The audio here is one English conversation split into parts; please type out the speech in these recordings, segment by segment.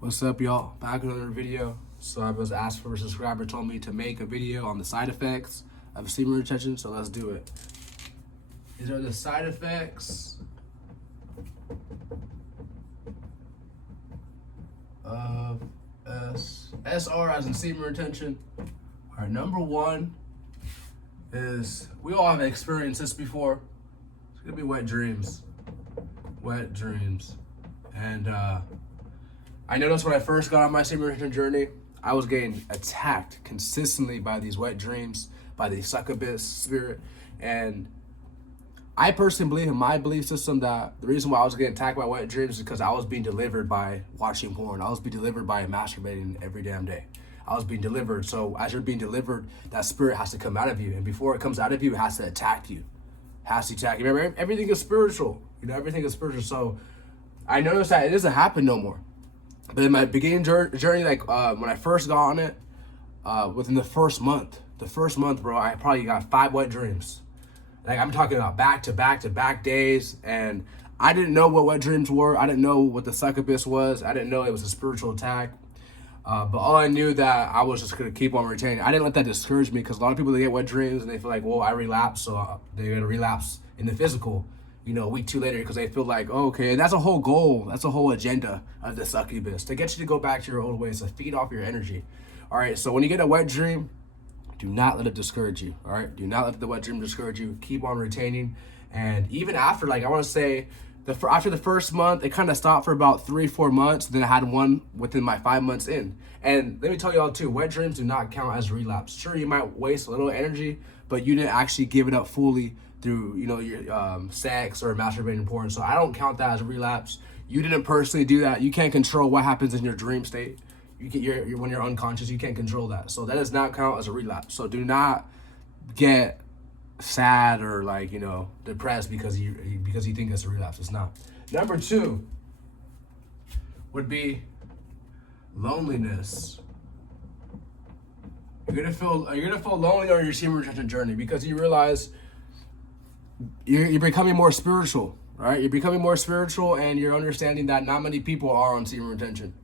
What's up, y'all? Back with another video. So I was asked for a subscriber, told me to make a video on the side effects of semen retention, so let's do it. These are the side effects of SR as in semen retention. All right, number one is, we all have experienced this before. It's gonna be wet dreams. Wet dreams. And I noticed when I first got on my semen retention journey, I was getting attacked consistently by these wet dreams, by the succubus spirit. And I personally believe in my belief system that the reason why I was getting attacked by wet dreams is because I was being delivered by watching porn. I was being delivered by masturbating every damn day. I was being delivered. So as you're being delivered, that spirit has to come out of you. And before it comes out of you, it has to attack you. Has to attack you. Remember, everything is spiritual. You know, everything is spiritual. So I noticed that it doesn't happen no more. But in my beginning journey, like when I first got on it, within the first month, bro, I probably got 5 wet dreams. Like, I'm talking about back to back days, and I didn't know what wet dreams were. I didn't know what the succubus was. I didn't know it was a spiritual attack. But all I knew that I was just gonna keep on retaining. I didn't let that discourage me, because a lot of people, they get wet dreams and they feel like, well, I relapse, so they're gonna relapse in the physical, you know, a week, 2 later, because they feel like, oh, okay, and that's a whole goal, that's a whole agenda of the succubus, to get you to go back to your old ways, to feed off your energy. All right, so when you get a wet dream, do not let it discourage you. All right, do not let the wet dream discourage you. Keep on retaining. And even after, like, I want to say, after the first month, it kind of stopped for about 3-4 months. Then I had one within my 5 months in. And let me tell y'all too, wet dreams do not count as relapse. Sure, you might waste a little energy, but you didn't actually give it up fully through, you know, your sex or masturbating porn. So I don't count that as a relapse. You didn't personally do that. You can't control what happens in your dream state. When you're unconscious, you can't control that. So that does not count as a relapse. So do not get sad or, like, you know, depressed because you think it's a relapse. It's not. Number 2 would be loneliness. You're gonna feel lonely on your semen retention journey, because you realize you're becoming more spiritual, right? You're becoming more spiritual, and you're understanding that not many people are on semen retention.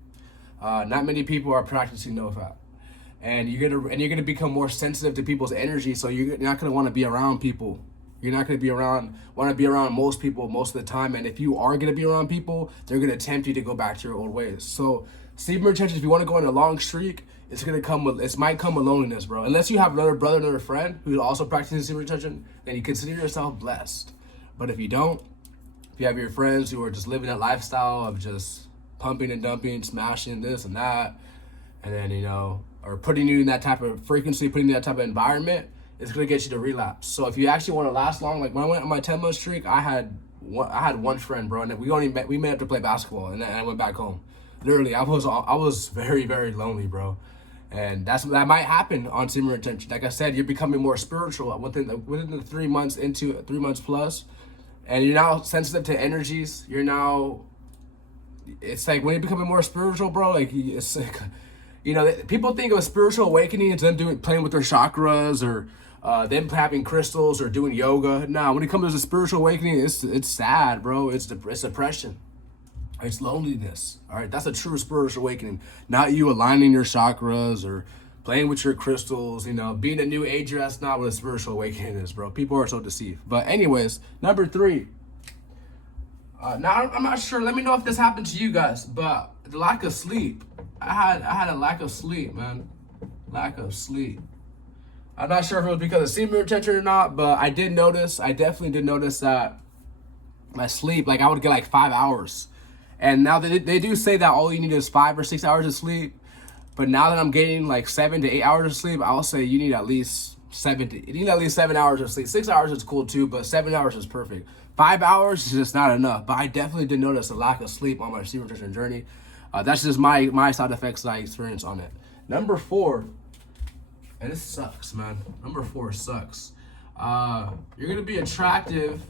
Not many people are practicing NoFap, and you're gonna become more sensitive to people's energy. So you're not gonna want to be around people. You're not gonna want to be around most people most of the time. And if you are gonna be around people, they're gonna tempt you to go back to your old ways. So semen retention, if you want to go on a long streak, it might come with loneliness, bro. Unless you have another brother, another friend who's also practicing semen retention, then you consider yourself blessed. But if you don't, if you have your friends who are just living that lifestyle of just pumping and dumping, smashing this and that, and then, you know, or putting you in that type of frequency, putting you in that type of environment, it's gonna get you to relapse. So if you actually want to last long, like when I went on my 10-month streak, I had one friend, bro, and we met up to play basketball, and then I went back home. Literally, I was very, very lonely, bro. And that might happen on semen retention. Like I said, you're becoming more spiritual within the 3 months, into 3 months plus, and you're now sensitive to energies. It's like when you're becoming more spiritual, bro, like, it's like, you know, people think of a spiritual awakening as them playing with their chakras, or them having crystals or doing yoga. Nah, when it comes to a spiritual awakening, it's sad, bro. It's depression. It's loneliness. All right, that's a true spiritual awakening. Not you aligning your chakras or playing with your crystals. You know, being a new ager, that's not what a spiritual awakening is, bro. People are so deceived. But anyways, number 3. Now, I'm not sure. Let me know if this happened to you guys. But the lack of sleep. I had a lack of sleep, man. Lack of sleep. I'm not sure if it was because of semen retention or not, but I definitely did notice that my sleep, like, I would get like 5 hours. And now they do say that all you need is 5 or 6 hours of sleep. But now that I'm getting like 7 to 8 hours of sleep, I'll say you need at least 7 hours of sleep. 6 hours is cool too, but 7 hours is perfect. 5 hours is just not enough. But I definitely did notice a lack of sleep on my semen retention journey. That's just my side effects that I experienced on it. Number 4, and this sucks, man. Number 4 sucks. You're gonna be attractive.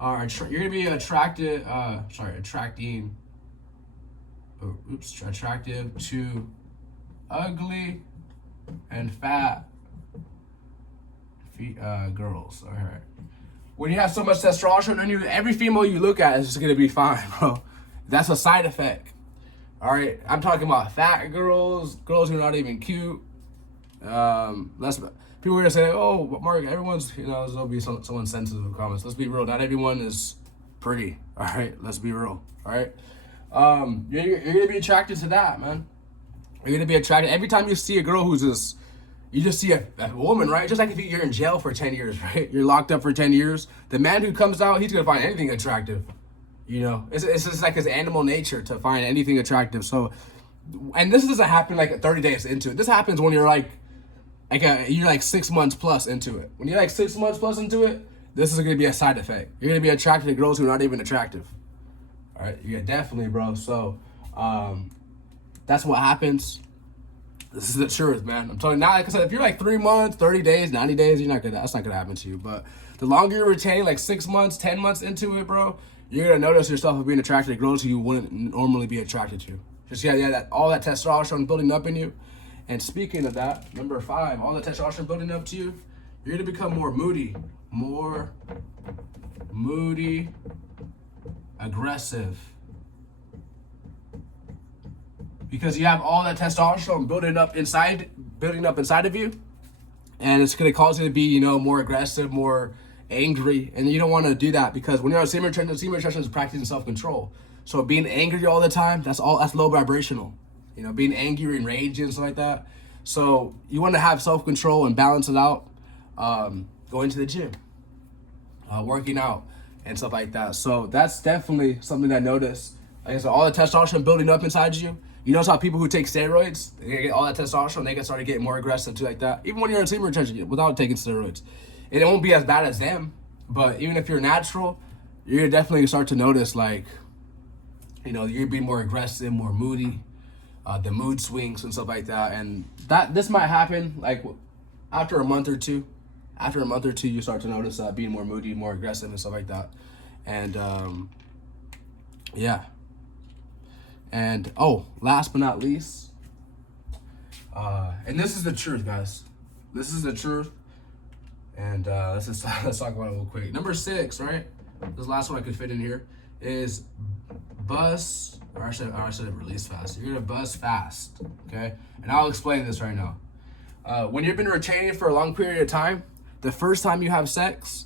You're gonna be attractive to ugly and fat girls. All right. When you have so much testosterone on you, every female you look at is just gonna be fine, bro. That's a side effect. All right, I'm talking about fat girls, girls who are not even cute. That's people are gonna say, "Oh, Mark, everyone's there'll be someone sensitive in comments." Let's be real. Not everyone is pretty. All right, let's be real. All right, you're gonna be attracted to that, man. You're gonna be attracted every time you see a girl who's just. You just see a woman, right? Just like if you're in jail for 10 years, right? You're locked up for 10 years. The man who comes out, he's gonna find anything attractive. It's just like his animal nature to find anything attractive. So, and this doesn't happen like 30 days into it. This happens when you're you're like 6 months plus into it. When you're like 6 months plus into it, this is gonna be a side effect. You're gonna be attracted to girls who are not even attractive. All right, yeah, definitely, bro. So, that's what happens. This is the truth, man. I'm telling you now, like I said, if you're like 3 months, 30 days, 90 days, that's not gonna happen to you. But the longer you're retaining, like 6 months, 10 months into it, bro, you're gonna notice yourself being attracted to girls who you wouldn't normally be attracted to. Just all that testosterone building up in you. And speaking of that, number 5, all the testosterone building up to you, you're gonna become more moody, aggressive. Because you have all that testosterone building up inside of you, and it's gonna cause you to be, more aggressive, more angry, and you don't want to do that because when you're on semen retention is practicing self-control. So being angry all the time, that's low vibrational. Being angry and raging and stuff like that. So you want to have self-control and balance it out. Going to the gym, working out, and stuff like that. So that's definitely something I noticed. Like I said, all the testosterone building up inside you. You notice how people who take steroids, they get all that testosterone, they get started getting more aggressive too, like that. Even when you're in semen retention without taking steroids, and it won't be as bad as them. But even if you're natural, you're definitely gonna start to notice you're being more aggressive, more moody, the mood swings and stuff like that. And this might happen like after a month or two. After a month or two, you start to notice being more moody, more aggressive, and stuff like that. And yeah. And last but not least, and this is the truth, guys. This is the truth. And let's talk about it real quick. Number 6, right? This last one I could fit in here is bust, or I should have released fast. You're gonna bust fast, okay? And I'll explain this right now. When you've been retaining for a long period of time, the first time you have sex,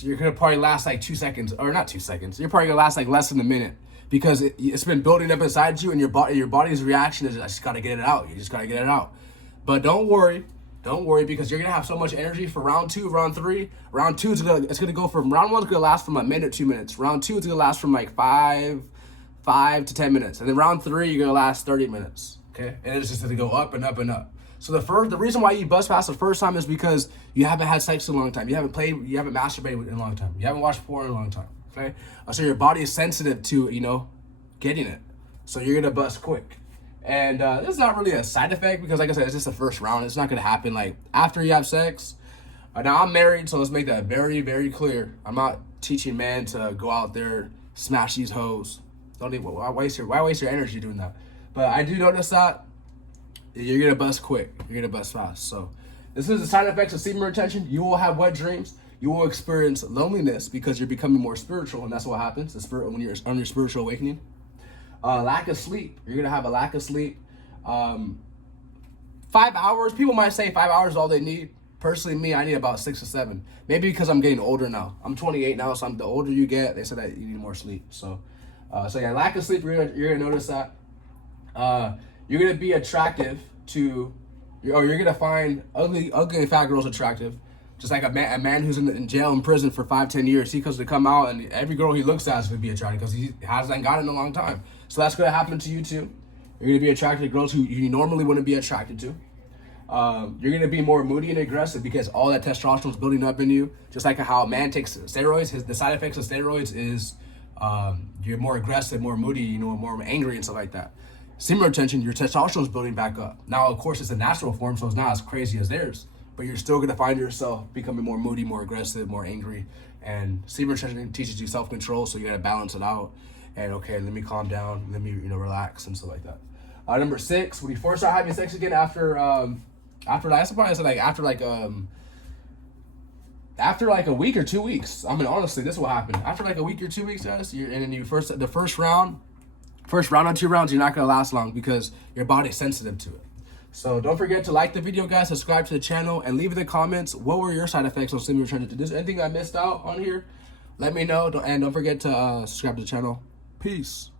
you're gonna probably last like 2 seconds, or not 2 seconds. You're probably gonna last like less than a minute. Because it's been building up inside you, and your body's reaction is, I just gotta get it out. You just gotta get it out. But don't worry, because you're gonna have so much energy for round 2, round 3. Round 2 it's gonna go from round 1's gonna last from a minute, 2 minutes. Round 2 is gonna last from like 5 to 10 minutes, and then round 3 you're gonna last 30 minutes. Okay, and it's just gonna go up and up and up. So the reason why you bust fast the first time is because you haven't had sex in a long time. You haven't masturbated in a long time. You haven't watched porn in a long time. Okay, so your body is sensitive to getting it, so you're gonna bust quick. And this is not really a side effect because, like I said, it's just the first round. It's not gonna happen like after you have sex. Now I'm married, so let's make that very, very clear. I'm not teaching men to go out there smash these hoes. Why waste your energy doing that? But I do notice that you're gonna bust quick. You're gonna bust fast. So this is the side effects of semen retention. You will have wet dreams. You will experience loneliness because you're becoming more spiritual, and that's what happens when you're on your spiritual awakening. Lack of sleep. You're gonna have a lack of sleep. 5 hours. People might say 5 hours is all they need. Personally, me, I need about 6 or 7. Maybe because I'm getting older now. I'm 28 now, so the older you get, they said that you need more sleep. So yeah, lack of sleep. You're gonna notice that. You're gonna be attractive to, you're gonna find ugly and fat girls attractive. Just like a man who's in jail, in prison for 5-10 years, he comes to come out, and every girl he looks at is going to be attracted because he hasn't got it in a long time. So that's going to happen to you too. You're going to be attracted to girls who you normally wouldn't be attracted to. You're going to be more moody and aggressive because all that testosterone is building up in you. Just like how a man takes steroids, the side effects of steroids is you're more aggressive, more moody, more angry and stuff like that. Semen retention, your testosterone is building back up. Now, of course, it's a natural form, so it's not as crazy as theirs. But you're still going to find yourself becoming more moody, more aggressive, more angry. And semen retention teaches you self-control, so you got to balance it out. And, okay, let me calm down. Let me, relax and stuff like that. Number 6, when you first start having sex again after that's probably said after like a week or 2 weeks. I mean, honestly, this will happen. After like a week or 2 weeks, guys, the first round, first round or 2 rounds, you're not gonna last long because your body's sensitive to it. So don't forget to like the video, guys, subscribe to the channel, and leave in the comments what were your side effects on semen retention. Is there anything I missed out on here? Let me know, and don't forget to subscribe to the channel. Peace.